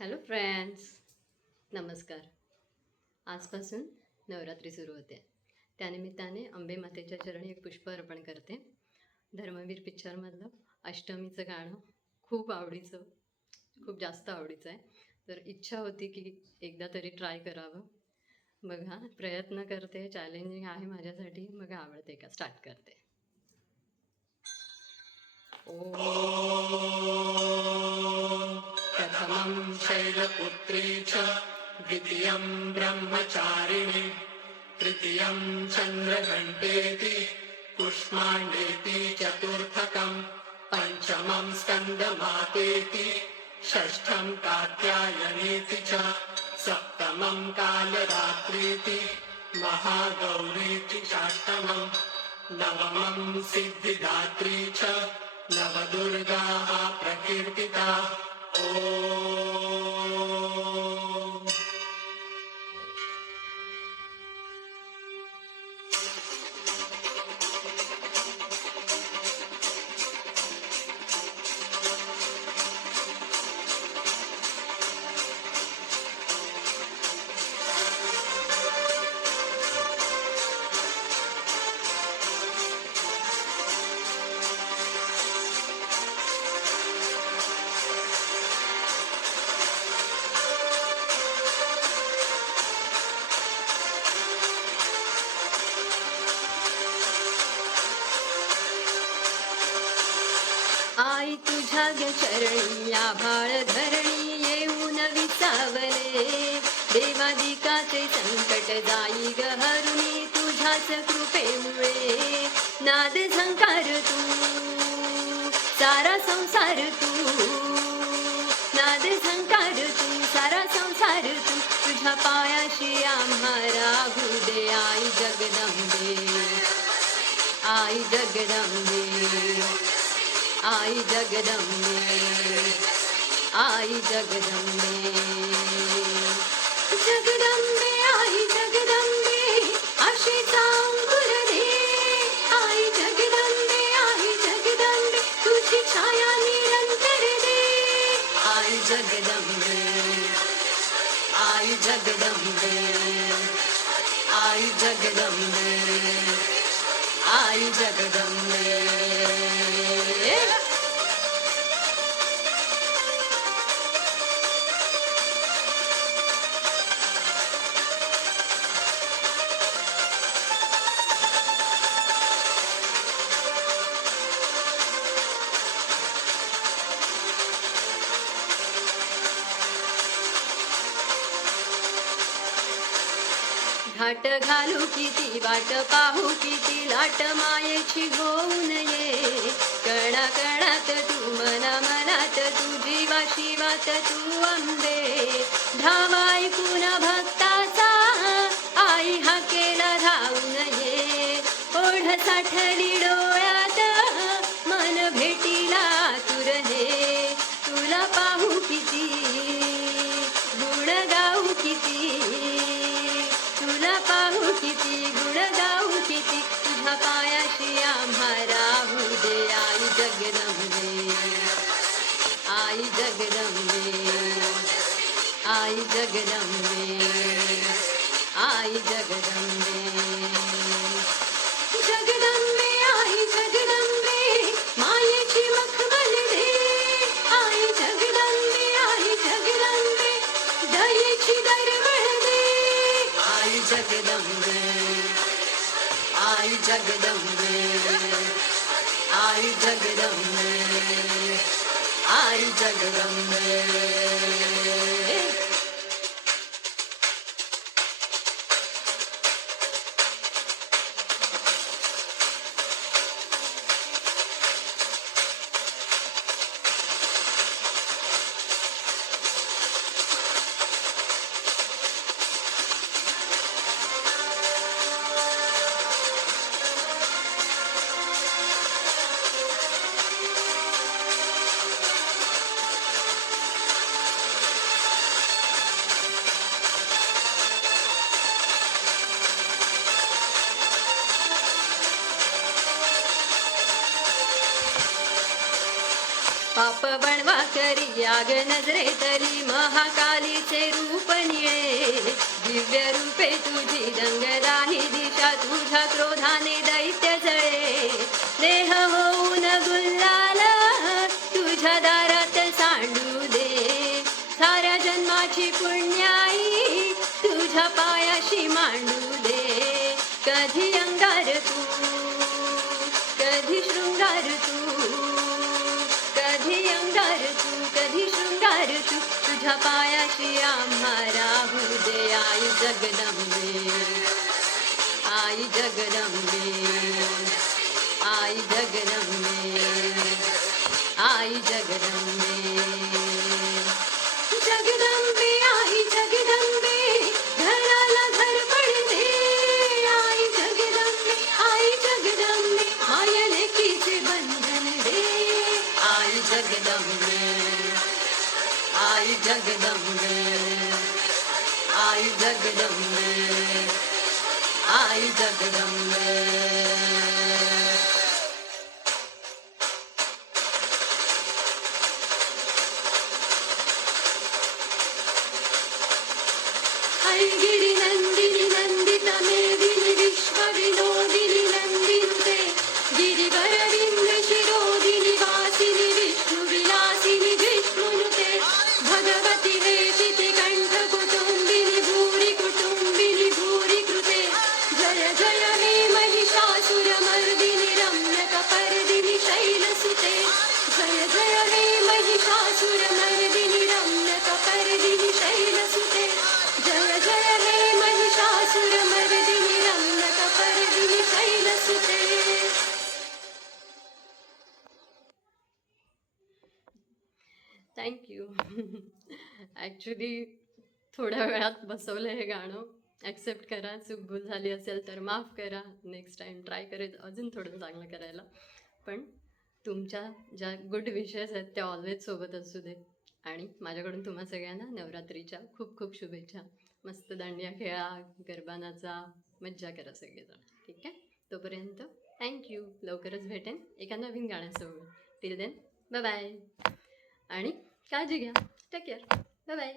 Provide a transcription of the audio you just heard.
Hello friends, नमस्कार. आजपासून नवरात्री सुरू होते. त्यानिमित्ताने अंबे मातेच्या चरणी एक पुष्प अर्पण करते. धर्मवीर पिक्चरमधलं अष्टमीचं गाणं खूप जास्त आवडीचं आहे. तर इच्छा होती की एकदा तरी ट्राय करावं. बघा, प्रयत्न करते, चॅलेंजिंग आहे माझ्यासाठी. बघा आवडते का? स्टार्ट करते. प्रथमं शैलपुत्री च द्वितीयं ब्रह्मचारिणी तृतीयं चन्द्रघण्टेति कुष्माण्डेति चतुर्थकं पञ्चमं स्कन्दमातेति षष्ठं कात्यायनीति च सप्तमं कालरात्रीति महागौरीति चाष्टमं नवमं सिद्धिदात्री च नवदुर्गाः प्रकीर्तिता. आई तुझ्या ग चरणी आभाळ धरणी येऊन विसावले. देवादिकाचे संकट जाई ग हरुणी तुझ्याच कृपेमुळे. नाद झंकार तू सारा संसार तू, नाद झंकार तू सारा संसार तू. तुझ्या पायाशी आम्हा राहू दे आई जगदंबे, आई जगदंबे, आई जगदंबे, आई जगदंबे. जगदंबे आई जगदंबे आशेचा अंकुर दे. आई जगदंबे तुझी छाया निरंतर दे. आई जगदंबे, आई जगदंबे, आई जगदंबे, आई जगदंबे. घाट घालू किती वाट पाहू किती लाट मायेची होऊन ये. कणा कणात तू मना मनात तुझी वाशिवात तू अंबे. धावाई पुन्हा भक्ताचा आई हा केला धावून ये. ओढ साठली डोळ्यात मन भेटीला आतुर हे. तुला पाहू किती गुण गाऊ किती, तुला पाहू किती गुण गाऊ किती. तुझ्या पायाशी आम्हा राहू दे आई जगदंबे, आई जगदंबे, आई जगदंबे, आई जगदंबे. जगदंबे आई जगदंबे मायेची मखमल दे. आई जगदंबे दयेची दरवळ दे. आई जगदंबे, आई जगदंबे, आई जगदंबे, आई जगदंबे. करी याग नजरेतली महाकालीचे रूप निळे दिव्य रूपे तुझी रंगराही दिशा तुझ्या क्रोधाने दैत्य जळे देह होऊन गुल्लाल तुझ्या दारात सांडू दे साऱ्या जन्माची पुण्याई तुझ्या पायाशी मांडू दे कधी अंगार तू कधी शृंगार तू कधी अंगार तू कधी शृंगार तू तुझ्या पायाशी आम्हा राहू दे आई जगदंबे आई जगदंबे आई जगदंबे आई जगदंबे जगदंबे आई जगदंबे घराला घर पडते आई जगदंबे माया लेकीचे बंधन दे आई जगदंबे आई जगदंबे आई जगदंबे आई जगदंबे गिरी नंदिनी नंदित मेदिनी विश्व विनोदिनी नंदिनुते गिरिवर विंद शिरोदिनी वासिनी विष्णु विलासिनी विष्णुनुते भगवती वेशिति कंठ कुटुंबिनी भूरि कृते जय जय हे महिषासुर मर्दिनी रम्यक पर्दिनी शैलसुते जय जय हे महिषासुर मर्दिनी रम्यक पर्दिनी शैलसुते जय जय हे महिषासुरमर्दिनी रम्यकपर्दिनी शैलसुते थँक्यू. ॲक्च्युली थोड्या वेळात बसवलं हे गाणं. ॲक्सेप्ट करा, चूकभूल झाली असेल तर माफ करा. नेक्स्ट टाईम ट्राय करेल अजून थोडं चांगलं करायला. पण तुमच्या ज्या गुड विशेस आहेत त्या ऑलवेज सोबत असू दे. आणि माझ्याकडून तुम्हा सगळ्यांना नवरात्रीच्या खूप खूप शुभेच्छा. मस्त दांडिया खेळा, गरबा नाचा, मज्जा करा सगळेजण. ठीक आहे, तोपर्यंत थँक्यू. लवकरच भेटेन एका नवीन गाण्यासोबत. Till then bye bye. आणि काळजी घ्या. Take care. Bye bye.